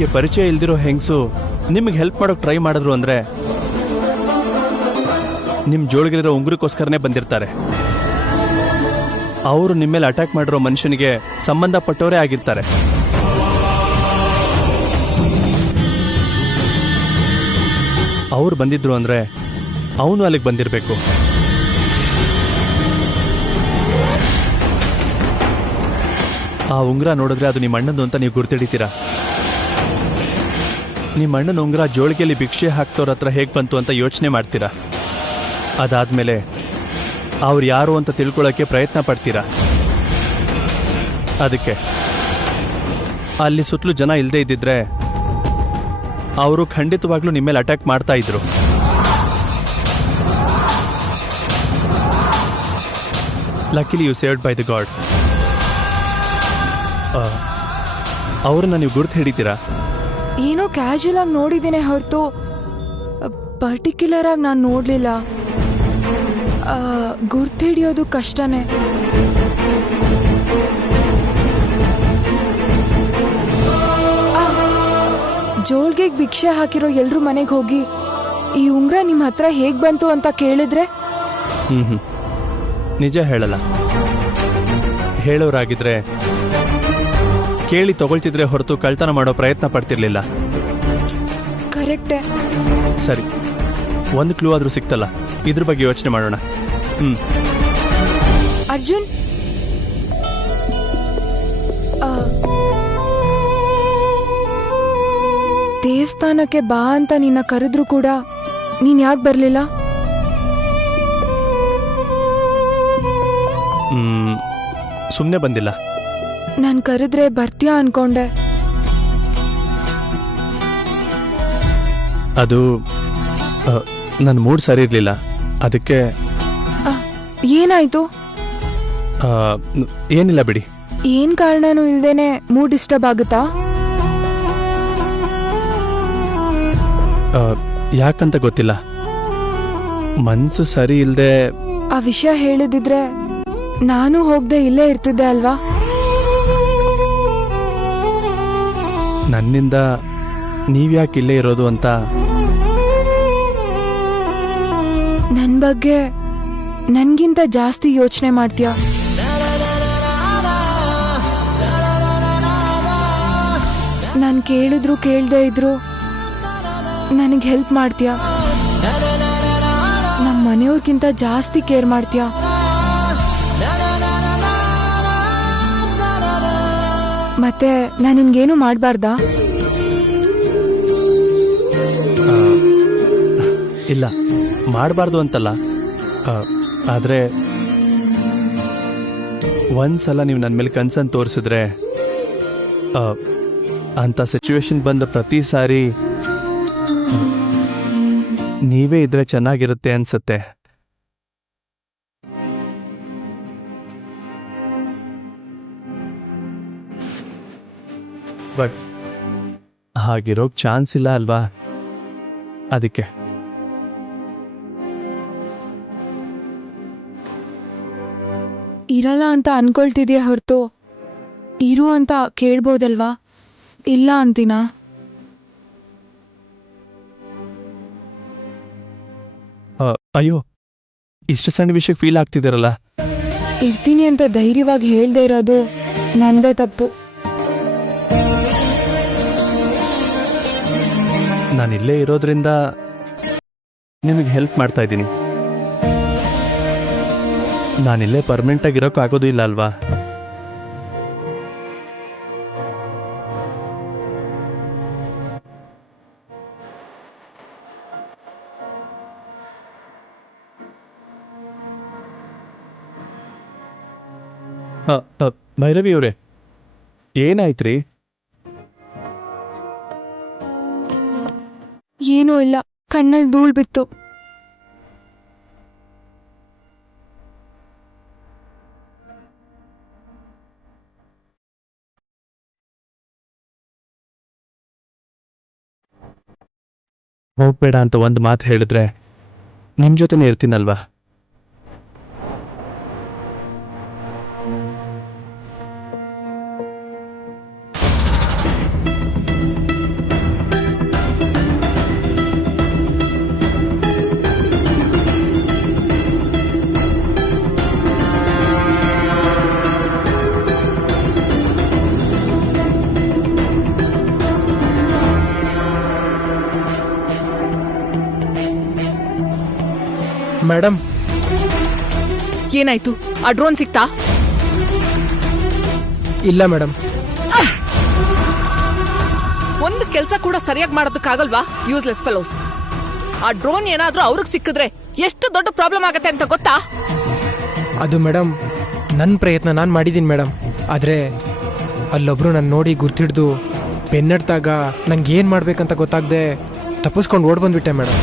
ನಿಮಗೆ ಪರಿಚಯ ಇಲ್ದಿರೋ ಹೆಂಗಸು ನಿಮಗೆ ಹೆಲ್ಪ್ ಮಾಡೋಕೆ ಟ್ರೈ ಮಾಡಿದ್ರು ಅಂದ್ರೆ ನಿಮ್ಮ ಜೋಳಿಗಿರೋ ಉಂಗುರಕ್ಕೋಸ್ಕರನೇ ಬಂದಿರ್ತಾರೆ. ಅವರು ನಿಮ್ಮ ಮೇಲೆ ಅಟ್ಯಾಕ್ ಮಾಡಿರೋ ಮನುಷ್ಯನಿಗೆ ಸಂಬಂಧಪಟ್ಟವರೇ ಆಗಿರ್ತಾರೆ. ಅವ್ರು ಬಂದಿದ್ರು ಅಂದ್ರೆ ಅವನು ಅಲ್ಲಿಗೆ ಬಂದಿರಬೇಕು. ಆ ಉಂಗುರ ನೋಡಿದ್ರೆ ಅದು ನಿಮ್ಮ ಅಣ್ಣಂದು ಅಂತ ನೀವು ಗುರ್ತಿಡಿತೀರಾ. ನಿಮ್ಮ ಅಣ್ಣನ ಉಂಗುರ ಜೋಳಿಗೆಯಲ್ಲಿ ಭಿಕ್ಷೆ ಹಾಕ್ತವ್ರ ಹತ್ರ ಹೇಗೆ ಬಂತು ಅಂತ ಯೋಚನೆ ಮಾಡ್ತೀರಾ. ಅದಾದ್ಮೇಲೆ ಅವ್ರು ಯಾರು ಅಂತ ತಿಳ್ಕೊಳ್ಳೋಕ್ಕೆ ಪ್ರಯತ್ನ ಪಡ್ತೀರಾ. ಅದಕ್ಕೆ ಅಲ್ಲಿ ಸುತ್ತಲೂ ಜನ ಇಲ್ಲದೆ ಇದ್ದಿದ್ರೆ ಅವರು ಖಂಡಿತವಾಗ್ಲೂ ನಿಮ್ಮ ಮೇಲೆ ಅಟ್ಯಾಕ್ ಮಾಡ್ತಾ ಇದ್ರು. Luckily you saved by the god. ಅವ್ರನ್ನ ನೀವು ಗುರ್ತು ಹಿಡಿತೀರಾ? ಏನೋ ಕ್ಯಾಶುಯಲ್ ಆಗಿ ನೋಡಿದ್ದೇನೆ ಹೊರತು ಪರ್ಟಿಕ್ಯುಲರ್ ಆಗಿ ನಾನು ನೋಡಲಿಲ್ಲ. ಗುರ್ತು ಹಿಡಿಯೋದು ಕಷ್ಟನೇ. ಜೋಳ್ಗೆಗೆ ಭಿಕ್ಷೆ ಹಾಕಿರೋ ಎಲ್ರೂ ಮನೆಗೆ ಹೋಗಿ ಈ ಉಂಗ್ರ ನಿಮ್ಮ ಹತ್ರ ಹೇಗೆ ಬಂತು ಅಂತ ಕೇಳಿದ್ರೆ ನಿಜ ಹೇಳಲ್ಲ. ಹೇಳೋರಾಗಿದ್ರೆ ಕೇಳಿ ತಗೊಳ್ತಿದ್ರೆ ಹೊರತು ಕಳ್ತನ ಮಾಡೋ ಪ್ರಯತ್ನ ಪಡ್ತಿರ್ಲಿಲ್ಲ. ಕರೆಕ್ಟೇ. ಸರಿ, ಒಂದು ಕ್ಲೂ ಆದ್ರೂ ಸಿಕ್ತಲ್ಲ, ಇದ್ರ ಬಗ್ಗೆ ಯೋಚನೆ ಮಾಡೋಣ. ಅರ್ಜುನ್, ದೇವಸ್ಥಾನಕ್ಕೆ ಬಾ ಅಂತ ನಿನ್ನ ಕರೆದ್ರು ಕೂಡ ನೀನ್ ಯಾಕೆ ಬರ್ಲಿಲ್ಲ? ಸುಮ್ಮನೆ ಬಂದಿಲ್ಲ. ನಾನು ಕರೆದ್ರೆ ಬರ್ತೀಯಾ ಅನ್ಕೊಂಡೆ. ಅದು ನನ್ನ ಮೂಡ್ ಸರಿ ಇರಲಿಲ್ಲ, ಅದಕ್ಕೆ. ಏನಾಯ್ತು? ಏನಿಲ್ಲ ಬಿಡಿ. ಏನ್ ಕಾರಣನೂ ಇಲ್ದೇನೆ ಮೂಡ್ ಡಿಸ್ಟರ್ಬ್ ಆಗುತ್ತಾ? ಯಾಕಂತ ಗೊತ್ತಿಲ್ಲ, ಮನ್ಸು ಸರಿ ಇಲ್ಲದೆ. ಆ ವಿಷಯ ಹೇಳಿದಿದ್ರೆ ನಾನು ಹೋಗದೆ ಇಲ್ಲೇ ಇರ್ತಿದ್ದೆ ಅಲ್ವಾ? ನನ್ನಿಂದ ನೀವ್ಯಾಕೆ ಇಲ್ಲೇ ಇರೋದು ಅಂತ. ನನ್ನ ಬಗ್ಗೆ ನನ್ಗಿಂತ ಜಾಸ್ತಿ ಯೋಚನೆ ಮಾಡ್ತೀಯಾ? ನಾನು ಕೇಳಿದ್ರು ಕೇಳದೆ ಇದ್ರು ನನಗೆ ಹೆಲ್ಪ್ ಮಾಡ್ತೀಯಾ? ನಮ್ಮ ಮನೆಯವ್ರಿಗಿಂತ ಜಾಸ್ತಿ ಕೇರ್ ಮಾಡ್ತೀಯಾ? ಮತ್ತೆ ನಾನು ನಿನ್ಗೇನು ಮಾಡಬಾರ್ದಾ? ಇಲ್ಲ, ಮಾಡಬಾರ್ದು ಅಂತಲ್ಲ. ಆದರೆ ಒಂದ್ಸಲ ನೀವು ನನ್ನ ಮೇಲೆ ಕನ್ಸರ್ನ್ ತೋರಿಸಿದ್ರೆ ಅಂಥ ಸಿಚುವೇಶನ್ ಬಂದ ಪ್ರತಿ ಸಾರಿ ನೀವೇ ಇದ್ರೆ ಚೆನ್ನಾಗಿರುತ್ತೆ ಅನ್ಸುತ್ತೆ. ಬಟ್ ಹಾಗಿರೋಕ್ ಚಾನ್ಸ್ ಇಲ್ಲ ಅಲ್ವಾ? ಅದಕ್ಕೆ ಇರಲ್ಲ ಅಂತ ಅನ್ಕೊಳ್ತಿದ್ಯಾ ಹೊರತು ಇರು ಅಂತ ಕೇಳ್ಬೋದಲ್ವಾ? ಇಲ್ಲ ಅಂತೀನಾ? ಅಯ್ಯೋ, ಇಷ್ಟು ಸಣ್ಣ ವಿಷಯಕ್ಕೆ ಫೀಲ್ ಆಗ್ತಿದ್ದೀರಲ್ಲ. ಇರ್ತೀನಿ ಅಂತ ಧೈರ್ಯವಾಗಿ ಹೇಳ್ದೇ ಇರೋದು ನಂದೇ ತಪ್ಪು. ನಾನಿಲ್ಲೇ ಇರೋದ್ರಿಂದ ನಿಮಗೆ ಹೆಲ್ಪ್ ಮಾಡ್ತಾ ಇದ್ದೀನಿ. ನಾನಿಲ್ಲೇ ಪರ್ಮನೆಂಟಾಗಿ ಇರೋಕ್ಕಾಗೋದು ಇಲ್ಲ ಅಲ್ವಾ? ಭೈರವಿ ಅವರೇ, ಏನಾಯ್ತ್ರಿ? ಏನೂ ಇಲ್ಲ, ಕಣ್ಣಲ್ಲಿ ಧೂಳು ಬಿತ್ತು. ಹೋಗ್ಬೇಡ ಅಂತ ಒಂದು ಮಾತು ಹೇಳಿದ್ರೆ ನಿಮ್ಮ ಜೊತೆನೇ ಇರ್ತೀನಲ್ವಾ? ಮೇಡಮ್, ಏನಾಯ್ತು? ಆ ಡ್ರೋನ್ ಸಿಕ್ತಾ? ಇಲ್ಲ ಮೇಡಮ್. ಒಂದು ಕೆಲಸ ಕೂಡ ಸರಿಯಾಗಿ ಮಾಡೋದಕ್ಕಾಗಲ್ವಾ? Useless fellows. ಆ ಡ್ರೋನ್ ಏನಾದ್ರೂ ಅವ್ರಿಗೆ ಸಿಕ್ಕಿದ್ರೆ ಎಷ್ಟು ದೊಡ್ಡ ಪ್ರಾಬ್ಲಮ್ ಆಗತ್ತೆ ಅಂತ ಗೊತ್ತಾ? ಅದು ಮೇಡಮ್, ನನ್ನ ಪ್ರಯತ್ನ ನಾನು ಮಾಡಿದ್ದೀನಿ ಮೇಡಮ್. ಆದರೆ ಅಲ್ಲೊಬ್ರು ನನ್ನ ನೋಡಿ ಗುರ್ತಿಡ್ದು ಬೆನ್ನಡ್ದಾಗ ನಂಗೆ ಏನು ಮಾಡ್ಬೇಕಂತ ಗೊತ್ತಾಗದೆ ತಪ್ಪಿಸ್ಕೊಂಡು ಓಡ್ ಬಂದ್ಬಿಟ್ಟೆ ಮೇಡಮ್.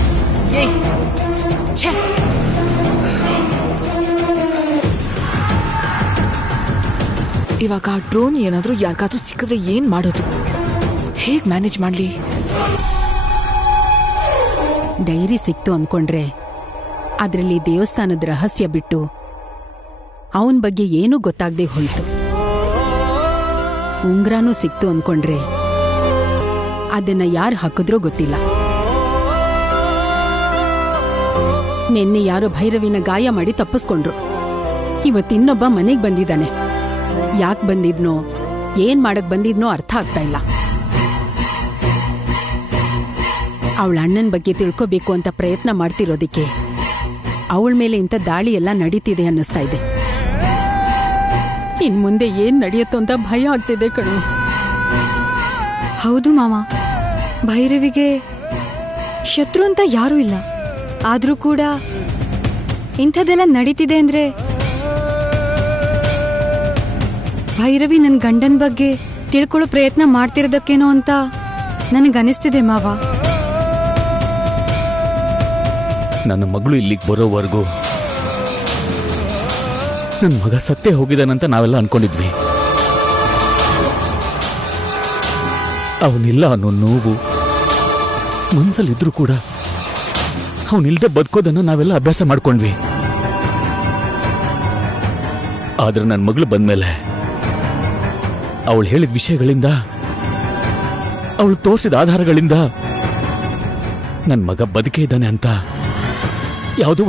ಏಯ್, ಛೆ! ಇವಾಗ ಆ ಡ್ರೋನ್ ಏನಾದ್ರೂ ಯಾರಿಗಾದ್ರೂ ಸಿಕ್ಕಿದ್ರೆ ಏನ್ ಮಾಡೋದು? ಹೇಗ್ ಮ್ಯಾನೇಜ್ ಮಾಡ್ಲಿ? ಡೈರಿ ಸಿಕ್ತು ಅನ್ಕೊಂಡ್ರೆ ಅದರಲ್ಲಿ ದೇವಸ್ಥಾನದ ರಹಸ್ಯ ಬಿಟ್ಟು ಅವನ ಬಗ್ಗೆ ಏನೂ ಗೊತ್ತಾಗದೆ ಹೋಯ್ತು. ಉಂಗ್ರಾನೂ ಸಿಕ್ತು ಅನ್ಕೊಂಡ್ರೆ ಅದನ್ನ ಯಾರು ಹಾಕಿದ್ರೋ ಗೊತ್ತಿಲ್ಲ. ನಿನ್ನೆ ಯಾರೋ ಭೈರವಿನ ಗಾಯ ಮಾಡಿ ತಪ್ಪಿಸ್ಕೊಂಡ್ರು. ಇವತ್ತಿನ್ನೊಬ್ಬ ಮನೆಗೆ ಬಂದಿದ್ದಾನೆ. ಯಾಕೆ ಬಂದಿದ್ನೋ ಏನ್ ಮಾಡಕ್ ಬಂದಿದ್ನೋ ಅರ್ಥ ಆಗ್ತಾ ಇಲ್ಲ. ಅವಳ ಅಣ್ಣನ ಬಗ್ಗೆ ತಿಳ್ಕೋಬೇಕು ಅಂತ ಪ್ರಯತ್ನ ಮಾಡ್ತಿರೋದಿಕ್ಕೆ ಅವಳ ಮೇಲೆ ಇಂಥ ದಾಳಿ ಎಲ್ಲ ನಡೀತಿದೆ ಅನ್ನಿಸ್ತಾ ಇದೆ. ಇನ್ ಮುಂದೆ ಏನ್ ನಡೆಯುತ್ತೋ ಅಂತ ಭಯ ಆಗ್ತಿದೆ ಕಣು. ಹೌದು ಮಾಮ, ಭೈರವಿಗೆ ಶತ್ರು ಅಂತ ಯಾರೂ ಇಲ್ಲ. ಆದ್ರೂ ಕೂಡ ಇಂಥದ್ದೆಲ್ಲ ನಡೀತಿದೆ ಅಂದ್ರೆ ಭೈರವಿ ನನ್ನ ಗಂಡನ ಬಗ್ಗೆ ತಿಳ್ಕೊಳ್ಳೋ ಪ್ರಯತ್ನ ಮಾಡ್ತಿರೋದಕ್ಕೇನೋ ಅಂತ ನನಗನಿಸ್ತಿದೆ ಮಾವ. ನನ್ನ ಮಗಳು ಇಲ್ಲಿಗೆ ಬರೋವರೆಗೂ ನನ್ನ ಮಗ ಸತ್ತೇ ಹೋಗಿದ್ದಾನಂತ ನಾವೆಲ್ಲ ಅನ್ಕೊಂಡಿದ್ವಿ. ಅವನಿಲ್ಲ ಅನ್ನೋ ನೋವು ಮನ್ಸಲ್ಲಿದ್ರೂ ಕೂಡ ಅವನಿಲ್ದೆ ಬದುಕೋದನ್ನ ನಾವೆಲ್ಲ ಅಭ್ಯಾಸ ಮಾಡ್ಕೊಂಡ್ವಿ. ಆದ್ರೆ ನನ್ನ ಮಗಳು ಬಂದ್ಮೇಲೆ ಅವಳು ಹೇಳಿದ ವಿಷಯಗಳಿಂದ, ಅವಳು ತೋರಿಸಿದ ಆಧಾರಗಳಿಂದ ನನ್ನ ಮಗ ಬದುಕೇ ಇದ್ದಾನೆ ಅಂತ ಯಾವುದೋ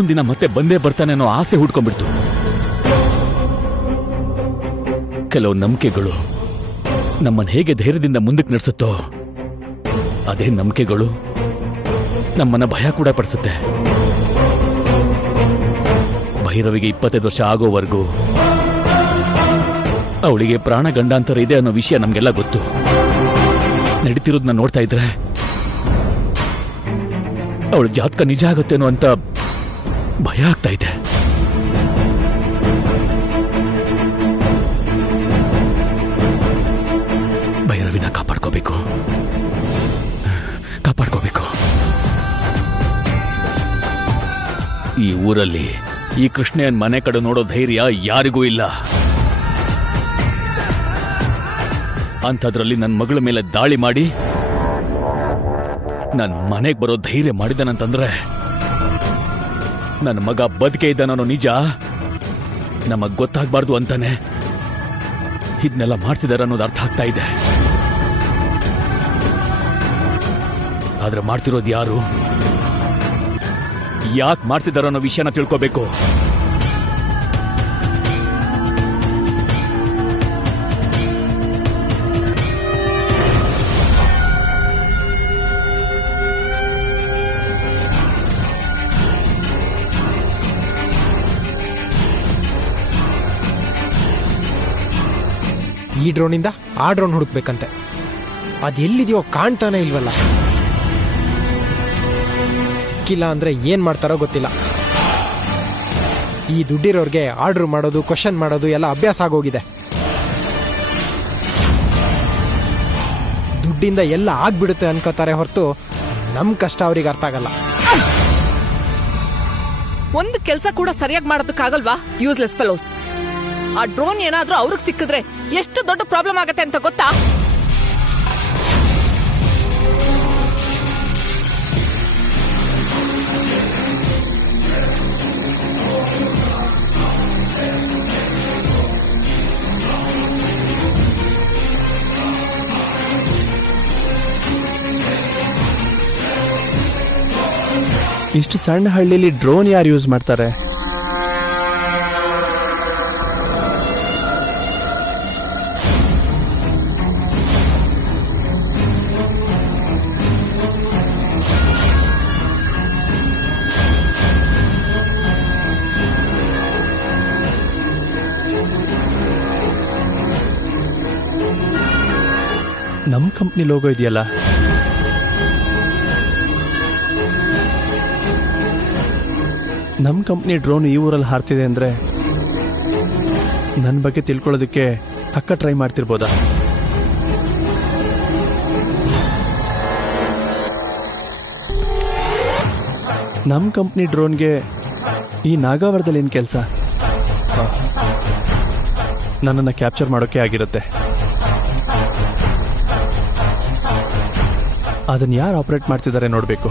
ಒಂದಿನ ಮತ್ತೆ ಬಂದೇ ಬರ್ತಾನೆ ಅನ್ನೋ ಆಸೆ ಹುಡ್ಕೊಂಡ್ಬಿಡ್ತು. ಕೆಲವು ನಂಬಿಕೆಗಳು ನಮ್ಮನ್ನು ಹೇಗೆ ಧೈರ್ಯದಿಂದ ಮುಂದಕ್ಕೆ ನಡೆಸುತ್ತೋ ಅದೇ ನಂಬಿಕೆಗಳು ನಮ್ಮನ್ನ ಭಯ ಕೂಡ ಪಡಿಸುತ್ತೆ. ಭೈರವಿಗೆ 25 ವರ್ಷ ಆಗೋವರೆಗೂ ಅವಳಿಗೆ ಪ್ರಾಣ ಗಂಡಾಂತರ ಇದೆ ಅನ್ನೋ ವಿಷಯ ನಮ್ಗೆಲ್ಲ ಗೊತ್ತು. ನಡೀತಿರೋದನ್ನ ನೋಡ್ತಾ ಇದ್ರೆ ಅವಳ ಜಾತಕ ನಿಜ ಆಗುತ್ತೇನೋ ಅಂತ ಭಯ ಆಗ್ತಾ ಇದೆ. ಭೈರವಿನ ಕಾಪಾಡ್ಕೋಬೇಕು. ಈ ಊರಲ್ಲಿ ಈ ಕೃಷ್ಣಯ್ಯನ್ ಮನೆ ಕಡೆ ನೋಡೋ ಧೈರ್ಯ ಯಾರಿಗೂ ಇಲ್ಲ. ಅಂಥದ್ರಲ್ಲಿ ನನ್ನ ಮಗಳ ಮೇಲೆ ದಾಳಿ ಮಾಡಿ ನನ್ನ ಮನೆಗೆ ಬರೋ ಧೈರ್ಯ ಮಾಡಿದಾನಂತಂದ್ರೆ ನನ್ನ ಮಗ ಬದುಕೆ ಇದ್ದಾನೋ ನಿಜ ನಮಗ್ ಗೊತ್ತಾಗಬಾರ್ದು ಅಂತಾನೆ ಇದನ್ನೆಲ್ಲ ಮಾಡ್ತಿದ್ದಾರೆ ಅನ್ನೋದು ಅರ್ಥ ಆಗ್ತಾ ಇದೆ. ಆದ್ರೆ ಮಾಡ್ತಿರೋದು ಯಾರು, ಯಾಕೆ ಮಾಡ್ತಿದಾರೋ ಅನ್ನೋ ವಿಷಯನ ತಿಳ್ಕೋಬೇಕು. ಈ ಡ್ರೋನಿಂದ ಆ ಡ್ರೋನ್ ಹುಡುಕ್ಬೇಕಂತೆ. ಅದೆಲ್ಲಿದೆಯೋ ಕಾಣ್ತಾನೆ ಇಲ್ವಲ್ಲ. ಸಿಕ್ಕಿಲ್ಲ ಅಂದ್ರೆ ಏನ್ ಮಾಡ್ತಾರೋ ಗೊತ್ತಿಲ್ಲ. ಈ ದುಡ್ಡಿರೋರ್ಗೆ ಆರ್ಡರ್ ಮಾಡೋದು, ಕ್ವಶನ್ ಮಾಡೋದು ಎಲ್ಲ ಅಭ್ಯಾಸ ಆಗೋಗಿದೆ. ದುಡ್ಡಿಂದ ಎಲ್ಲ ಆಗ್ಬಿಡುತ್ತೆ ಅನ್ಕೋತಾರೆ ಹೊರತು ನಮ್ ಕಷ್ಟ ಅವ್ರಿಗೆ ಅರ್ಥ ಆಗಲ್ಲ. ಒಂದು ಕೆಲಸ ಕೂಡ ಸರಿಯಾಗಿ ಮಾಡೋದಕ್ಕಾಗಲ್ವಾ? Useless fellows. ಆ ಡ್ರೋನ್ ಏನಾದ್ರೂ ಅವ್ರಿಗೆ ಸಿಕ್ಕಿದ್ರೆ ಎಷ್ಟು ದೊಡ್ಡ ಪ್ರಾಬ್ಲಮ್ ಆಗತ್ತೆ ಅಂತ ಗೊತ್ತಾ? ಇಷ್ಟು ಸಣ್ಣ ಹಳ್ಳಿಲಿ ಡ್ರೋನ್ ಯಾರು ಯೂಸ್ ಮಾಡ್ತಾರೆ? ನಮ್ಮ ಕಂಪ್ನಿ ಲೋಗೋ ಇದೆಯಲ್ಲ, ನಮ್ಮ ಕಂಪ್ನಿ ಡ್ರೋನ್ ಈ ಊರಲ್ಲಿ ಹಾರ್ತಿದೆ ಅಂದರೆ ನನ್ನ ಬಗ್ಗೆ ತಿಳ್ಕೊಳ್ಳೋದಕ್ಕೆ ಅಕ್ಕ ಟ್ರೈ ಮಾಡ್ತಿರ್ಬೋದಾ? ನಮ್ಮ ಕಂಪ್ನಿ ಡ್ರೋನ್ಗೆ ಈ ನಾಗಾವರದಲ್ಲಿ ಏನು ಕೆಲಸ? ನನ್ನನ್ನು ಕ್ಯಾಪ್ಚರ್ ಮಾಡೋಕ್ಕೆ ಆಗಿರುತ್ತೆ. ಅದನ್ನು ಯಾರು ಆಪರೇಟ್ ಮಾಡ್ತಿದ್ದಾರೆ ನೋಡಬೇಕು.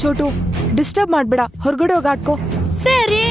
ಚೋಟು, ಡಿಸ್ಟರ್ಬ್ ಮಾಡ್ಬೇಡ, ಹೊರಗಡೆ ಹೋಗಾಡ್ಕೋ. ಸರಿ.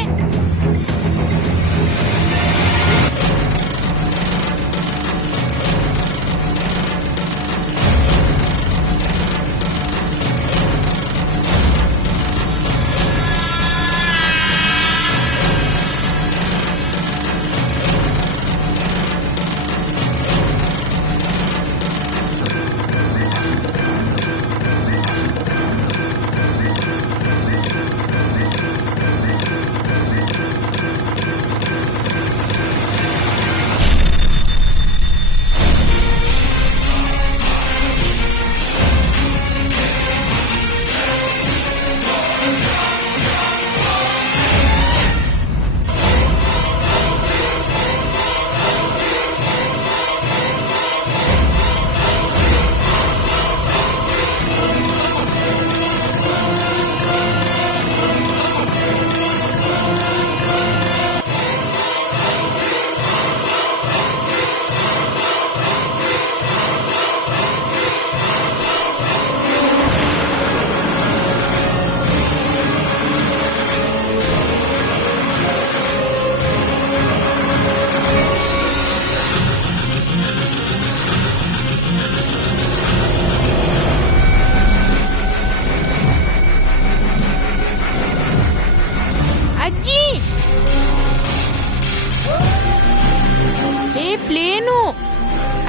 ಪ್ಲೇನು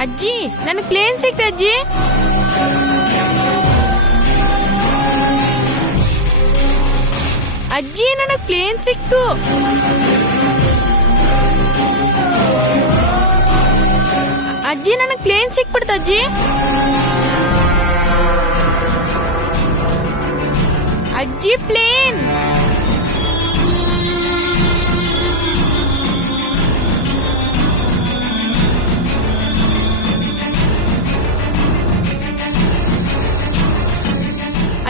ಅಜ್ಜಿ, ನನಗೆ ಪ್ಲೇನ್ ಸಿಕ್ತ ಅಜ್ಜಿ. ಅಜ್ಜಿ, ನನಗೆ ಪ್ಲೇನ್ ಸಿಕ್ತು. ಅಜ್ಜಿ, ನನಗೆ ಪ್ಲೇನ್ ಸಿಕ್ಬಿಡ್ತ ಅಜ್ಜಿ. ಅಜ್ಜಿ, ಪ್ಲೇನ್.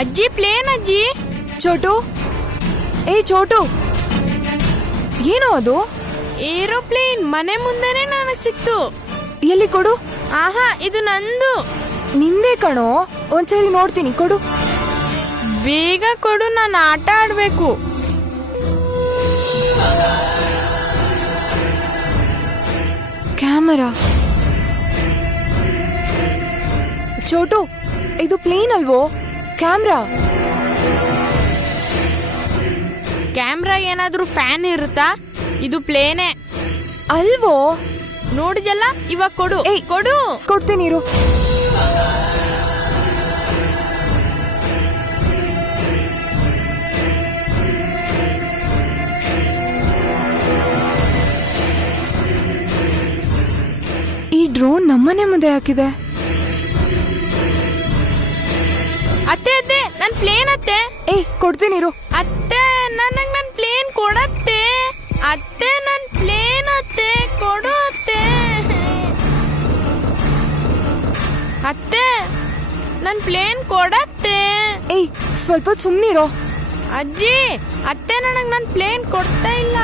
ಅಜ್ಜಿ, ಪ್ಲೇನ್ ಅಜ್ಜಿ. ಚೋಟು, ಏ ಚೋಟು, ಏನೋ ಅದು? ಏರೋಪ್ಲೇನ್ ಮನೆ ಮುಂದೆನೆ ನನಗೆ ಸಿಕ್ತು. ಎಲ್ಲಿ ಕೊಡು? ಆಹಾ, ಇದು ನಂದು. ನಿಂದೆ ಕಣೋ, ಒಂದ್ಸರಿ ನೋಡ್ತೀನಿ, ಕೊಡು. ಬೇಗ ಕೊಡು, ನಾನು ಆಟ ಆಡ್ಬೇಕು. ಕ್ಯಾಮರಾ. ಚೋಟು, ಇದು ಪ್ಲೇನ್ ಅಲ್ವೋ? ಕ್ಯಾಮ್ರಾ. ಕ್ಯಾಮ್ರಾ ಏನಾದ್ರೂ ಫ್ಯಾನ್ ಇರುತ್ತಾ? ಇದು ಪ್ಲೇನೇ ಅಲ್ವೋ? ನೋಡಿದಲ್ಲ, ಇವಾಗ ಕೊಡು. ಏಯ್, ಕೊಡು. ಕೊಡ್ತೀನಿ ಇರು. ಈ ಡ್ರೋನ್ ನಮ್ಮನೆ ಮುಂದೆ ಹಾಕಿದೆ. ಅತ್ತೆ ಅತ್ತೆ, ನನ್ ಪ್ಲೇನ್ ಅತ್ತೆ. ಏಯ್, ಕೊಡ್ತೀನಿ ಇರು. ಅತ್ತೆ, ನನಗ್ ನನ್ ಪ್ಲೇನ್ ಕೊಡತ್ತೆ. ಅತ್ತೆ ನನ್ ಪ್ಲೇನ್ ಅತ್ತೆ ಕೊಡು ಅತ್ತೆ. ಅತ್ತೆ ನನ್ ಪ್ಲೇನ್ ಕೊಡತ್ತೆ. ಏಯ್ ಸ್ವಲ್ಪ ಸುಮ್ಮನಿರೋ. ಅಜ್ಜಿ ಅತ್ತೆ ನನಗ್ ನನ್ ಪ್ಲೇನ್ ಕೊಡ್ತಾ ಇಲ್ಲ.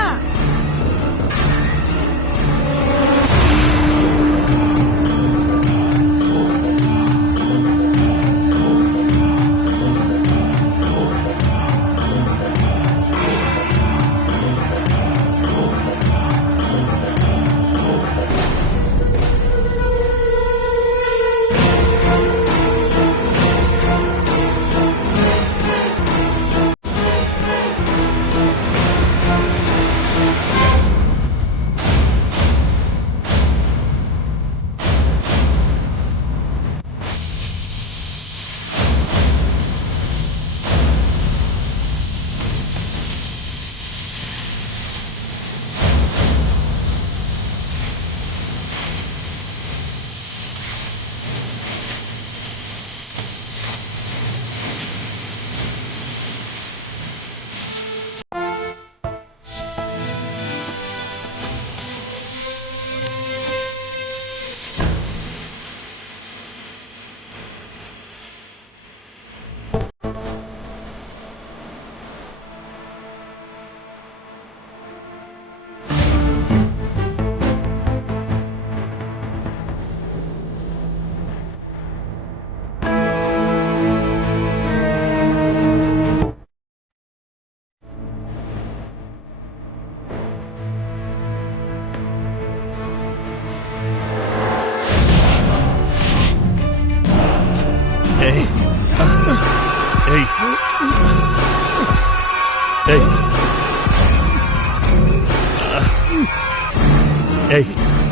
ಏಯ್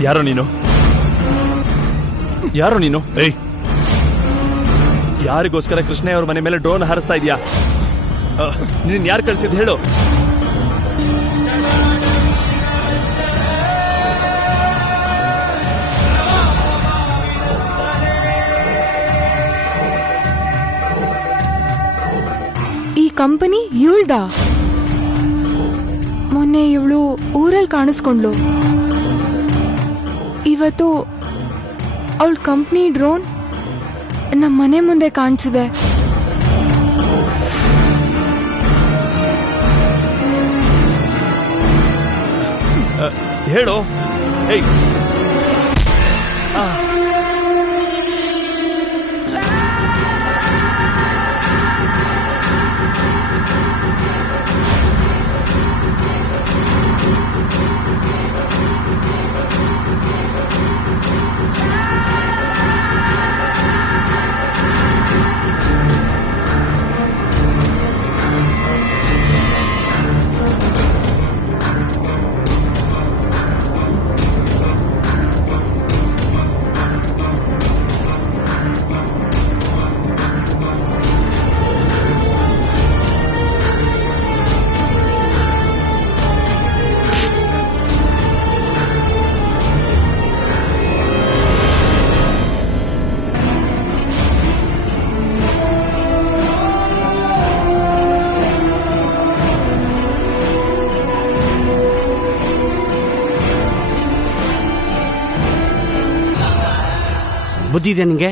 ಯಾರೋ ನೀನು? ಯಾರೋ ನೀನು? ಏಯ್ ಯಾರಿಗೋಸ್ಕರ ಕೃಷ್ಣಯ್ಯ ಅವ್ರ ಮನೆ ಮೇಲೆ ಡ್ರೋನ್ ಹಾರಿಸ್ತಾ ಇದೀಯಾ? ನೀನ್ ಯಾರು ಕಳ್ಸಿದ್ ಹೇಳು. ಈ ಕಂಪನಿ ಇವಳ್ದ? ಮೊನ್ನೆ ಇವಳು ಊರಲ್ಲಿ ಕಾಣಿಸ್ಕೊಂಡ್ಲು, ಇವತ್ತು ಅವಳ ಕಂಪ್ನಿ ಡ್ರೋನ್ ನಮ್ಮ ಮನೆ ಮುಂದೆ ಕಾಣಿಸಿದೆ. ಹೇಳು. ಏಯ್ ಬುದ್ಧಿ ಇದೆ ನಿಂಗೆ?